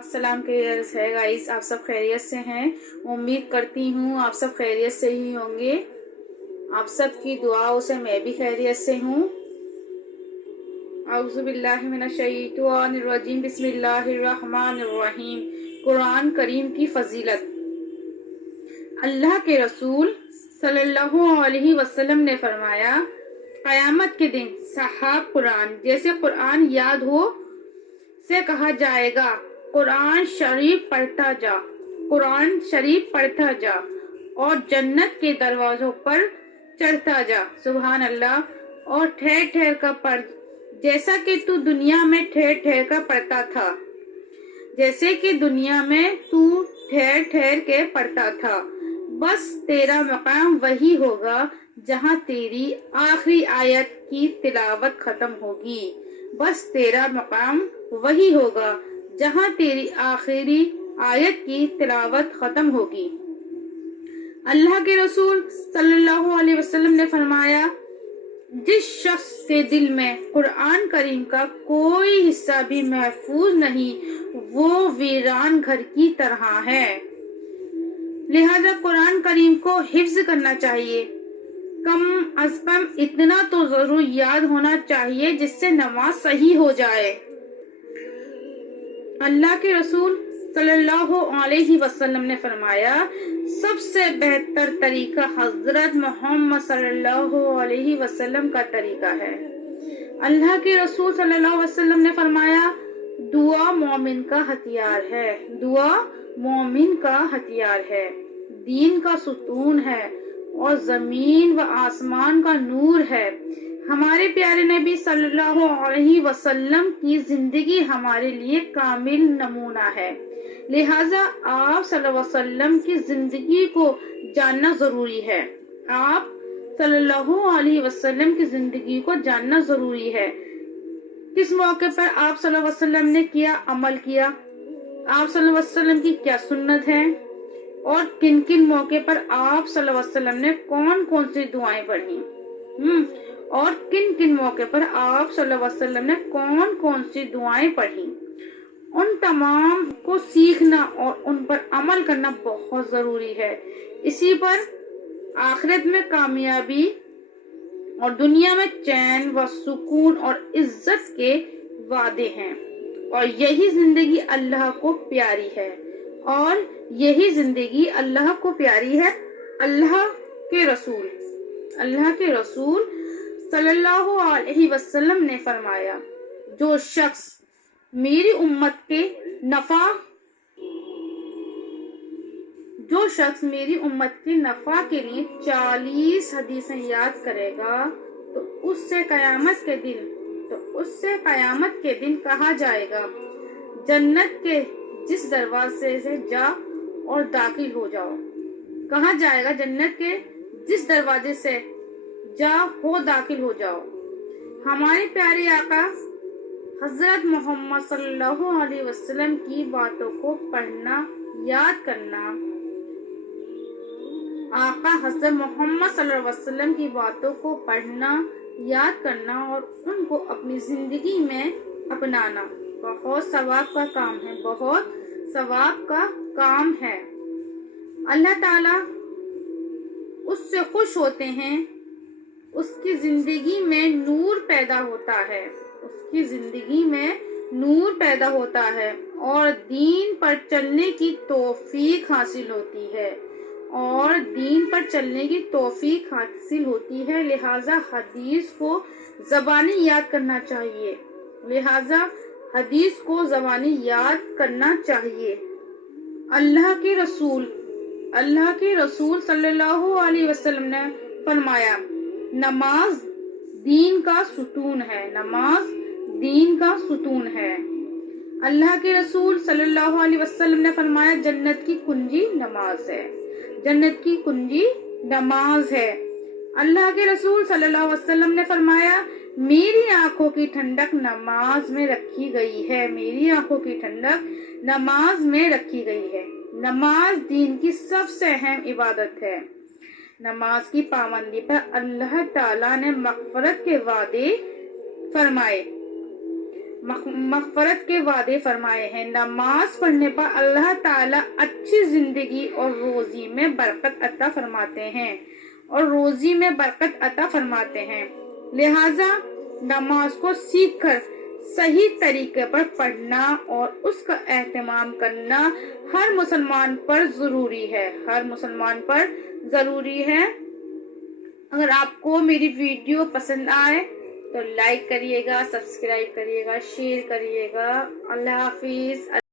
السلام ہے گائز، آپ سب خیریت سے ہیں؟ امید کرتی ہوں آپ سب خیریت سے ہی ہوں گے۔ آپ سب کی دعاؤں سے میں بھی خیریت سے ہوں۔ اعوذ باللہ من الشیطان الرجیم، بسم اللہ الرحمن الرحیم۔ قرآن کریم کی فضیلت۔ اللہ کے رسول صلی اللہ علیہ وسلم نے فرمایا، قیامت کے دن صاحب قرآن جیسے قرآن یاد ہو سے کہا جائے گا، قرآن شریف پڑھتا جا، قرآن شریف پڑھتا جا اور جنت کے دروازوں پر چڑھتا جا، سبحان اللہ، اور ٹھہر ٹھہر کر پڑھ، جیسا کہ تو دنیا میں ٹھہر ٹھہر کر پڑھتا تھا، جیسے کہ دنیا میں تو ٹھہر ٹھہر کے پڑھتا تھا، بس تیرا مقام وہی ہوگا جہاں تیری آخری آیت کی تلاوت ختم ہوگی، بس تیرا مقام وہی ہوگا جہاں تیری آخری آیت کی تلاوت ختم ہوگی۔ اللہ کے رسول صلی اللہ علیہ وسلم نے فرمایا، جس شخص کے دل میں قرآن کریم کا کوئی حصہ بھی محفوظ نہیں، وہ ویران گھر کی طرح ہے۔ لہذا قرآن کریم کو حفظ کرنا چاہیے، کم از کم اتنا تو ضرور یاد ہونا چاہیے جس سے نماز صحیح ہو جائے۔ اللہ کے رسول صلی اللہ علیہ وسلم نے فرمایا، سب سے بہتر طریقہ حضرت محمد صلی اللہ علیہ وسلم کا طریقہ ہے۔ اللہ کے رسول صلی اللہ علیہ وسلم نے فرمایا، دعا مومن کا ہتھیار ہے، دعا مومن کا ہتھیار ہے، دین کا ستون ہے اور زمین و آسمان کا نور ہے۔ ہمارے پیارے نبی صلی اللہ علیہ وسلم کی زندگی ہمارے لیے کامل نمونہ ہے، لہٰذا آپ صلی اللہ علیہ وسلم کی زندگی کو جاننا ضروری ہے۔ آپ صلی اللہ علیہ وسلم کی زندگی کو جاننا ضروری ہے۔ کس موقع پر آپ صلی اللہ علیہ وسلم نے کیا عمل کیا، آپ صلی اللہ علیہ وسلم کی کیا سنت ہے، اور کن کن موقع پر آپ صلی اللہ علیہ وسلم نے کون کون سی دعائیں پڑھی، اور کن کن موقع پر آپ صلی اللہ علیہ وسلم نے کون کون سی دعائیں پڑھی، ان تمام کو سیکھنا اور ان پر عمل کرنا بہت ضروری ہے۔ اسی پر آخرت میں کامیابی اور دنیا میں چین و سکون اور عزت کے وعدے ہیں، اور یہی زندگی اللہ کو پیاری ہے، اور یہی زندگی اللہ کو پیاری ہے۔ اللہ کے رسول صلی اللہ علیہ وسلم نے فرمایا، جو شخص میری امت کے نفع کے لیے 40 حدیثیں یاد کرے گا تو اس سے قیامت کے دن کہا جائے گا، جنت کے جس دروازے سے جا اور داخل ہو جاؤ، کہا جائے گا جنت کے جس دروازے سے جا ہو داخل ہو جاؤ۔ ہمارے پیارے آقا حضرت محمد صلی اللہ علیہ وسلم کی باتوں کو پڑھنا، یاد کرنا، آقا حضرت محمد صلی اللہ علیہ وسلم کی باتوں کو پڑھنا، یاد کرنا اور ان کو اپنی زندگی میں اپنانا بہت ثواب کا کام ہے، بہت ثواب کا کام ہے۔ اللہ تعالیٰ اس سے خوش ہوتے ہیں، اس کی زندگی میں نور پیدا ہوتا ہے، اور دین پر چلنے کی توفیق حاصل ہوتی ہے، لہذا حدیث کو زبانی یاد کرنا چاہیے۔ اللہ کے رسول صلی اللہ علیہ وسلم نے فرمایا، نماز دین کا ستون ہے، اللہ کے رسول صلی اللہ علیہ وسلم نے فرمایا، جنت کی کنجی نماز ہے، اللہ کے رسول صلی اللہ علیہ وسلم نے فرمایا، میری آنکھوں کی ٹھنڈک نماز میں رکھی گئی ہے، نماز دین کی سب سے اہم عبادت ہے۔ نماز کی پابندی پر اللہ تعالیٰ نے مغفرت کے وعدے فرمائے۔ مغفرت کے وعدے فرمائے ہیں۔ نماز پڑھنے پر اللہ تعالیٰ اچھی زندگی اور روزی میں برکت عطا فرماتے ہیں لہٰذا نماز کو سیکھ کر صحیح طریقے پر پڑھنا اور اس کا اہتمام کرنا ہر مسلمان پر ضروری ہے۔ اگر آپ کو میری ویڈیو پسند آئے تو لائک کریے گا، سبسکرائب کریے گا، شیئر کریے گا۔ اللہ حافظ۔